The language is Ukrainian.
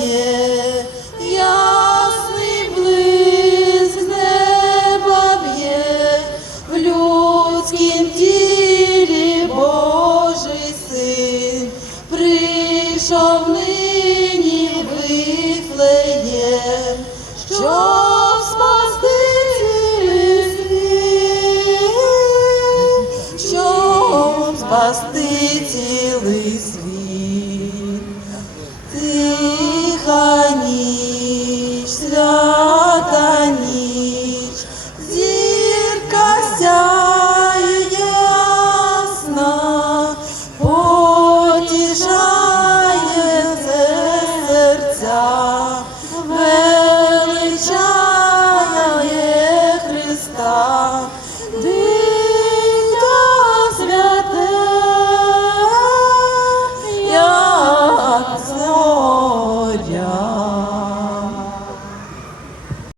б'є, ясний блиск б'є, в людськім тілі Божий син, прийшов нині вифлеєм, що спасти цілий